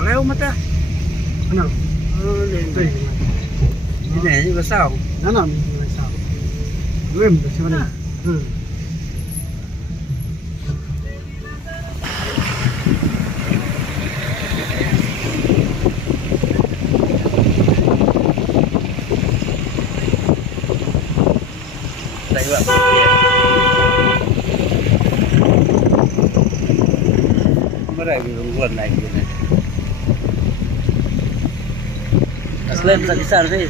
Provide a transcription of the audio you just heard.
leo mất á. nào Lên đây cái này như có sao? nó làm như sao em được xem đi ừ Đây bạn. Mới đây nguồn này như này. Lên ra cái sao thế?